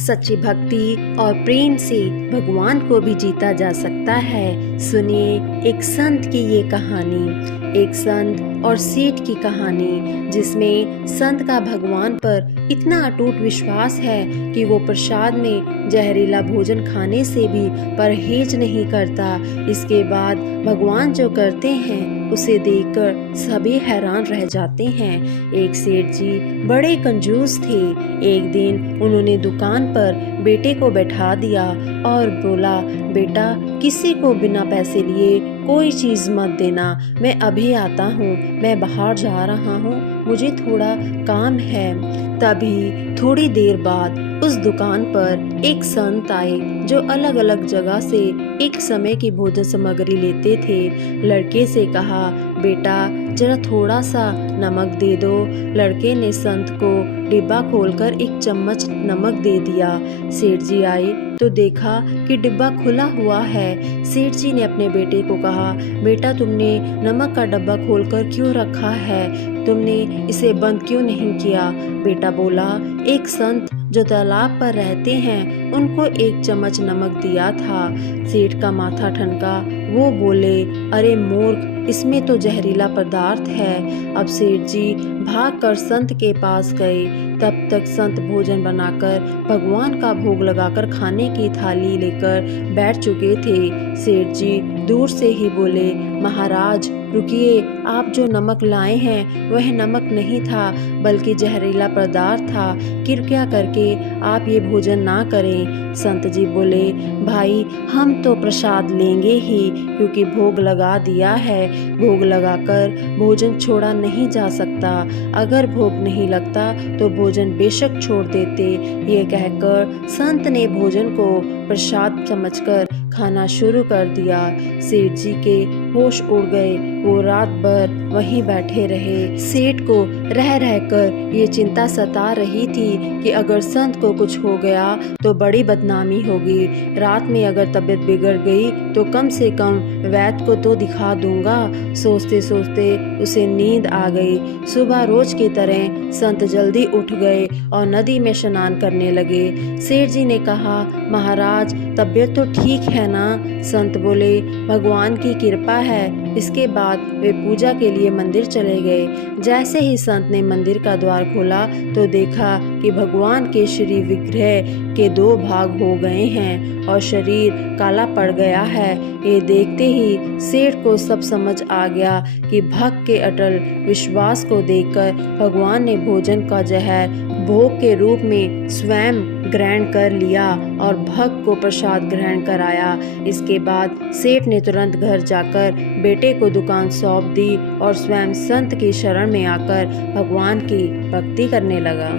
सच्ची भक्ति और प्रेम से भगवान को भी जीता जा सकता है। सुनिए एक संत की ये कहानी, एक संत और सेठ की कहानी, जिसमें संत का भगवान पर इतना अटूट विश्वास है कि वो प्रसाद में जहरीला भोजन खाने से भी परहेज नहीं करता। इसके बाद भगवान जो करते हैं उसे देखकर सभी हैरान रह जाते हैं। एक सेठ जी बड़े कंजूस थे। एक दिन उन्होंने दुकान पर बेटे को बैठा दिया और बोला, बेटा किसी को बिना पैसे लिए कोई चीज मत देना, मैं अभी आता हूँ, मैं बाहर जा रहा हूँ, मुझे थोड़ा काम है। तभी थोड़ी देर बाद उस दुकान पर एक संत आए जो अलग अलग जगह से एक समय की भोजन सामग्री लेते थे। लड़के से कहा, बेटा जरा थोड़ा सा नमक दे दो। लड़के ने संत को डिब्बा खोलकर एक चम्मच नमक दे दिया। सेठ जी आए तो देखा कि डिब्बा खुला हुआ है। सेठ जी ने अपने बेटे को कहा, बेटा तुमने नमक का डब्बा खोलकर क्यों रखा है, तुमने इसे बंद क्यों नहीं किया। बेटा बोला, एक संत जो तालाब पर रहते हैं उनको एक चम्मच नमक दिया था। सेठ का माथा ठनका। वो बोले, अरे मूर्ख, इसमें तो जहरीला पदार्थ है। अब सेठ जी भागकर संत के पास गए। तब तक संत भोजन बनाकर भगवान का भोग लगाकर खाने की थाली लेकर बैठ चुके थे। सेठ जी दूर से ही बोले, महाराज रुकिए, आप जो नमक लाए हैं वह नमक नहीं था बल्कि जहरीला पदार्थ था, कृपया करके आप ये भोजन ना करें। संत जी बोले, भाई हम तो प्रसाद लेंगे ही, क्योंकि भोग लगा दिया है, भोग लगाकर भोजन छोड़ा नहीं जा सकता। अगर भोग नहीं लगता तो भोजन बेशक छोड़ देते। ये कहकर संत ने भोजन को प्रसाद समझकर खाना शुरू कर दिया। सेठ जी के होश उड़ गए। वो रात भर वहीं बैठे रहे। सेठ को रह रहकर ये चिंता सता रही थी कि अगर संत को कुछ हो गया तो बड़ी बदनामी होगी। रात में अगर तबीयत बिगड़ गई तो कम से कम वैद्य को तो दिखा दूंगा। सोचते सोचते उसे नींद आ गई। सुबह रोज की तरह संत जल्दी उठ गए और नदी में स्नान करने लगे। सेठ जी ने कहा, महाराज तबीयत तो ठीक है ना। संत बोले, भगवान की कृपा है। इसके बाद वे पूजा के लिए मंदिर चले गए। जैसे ही संत ने मंदिर का द्वार खोला तो देखा कि भगवान के श्री विग्रह के 2 भाग हो गए हैं और शरीर काला पड़ गया है। ये देखते ही सेठ को सब समझ आ गया कि भक्त के अटल विश्वास को देखकर भगवान ने भोजन का जहर भोग के रूप में स्वयं ग्रहण कर लिया और भक्त को प्रसाद ग्रहण कराया। इसके बाद सेठ ने तुरंत घर जाकर बेटे को दुकान सौंप दी और स्वयं संत की शरण में आकर भगवान की भक्ति करने लगा।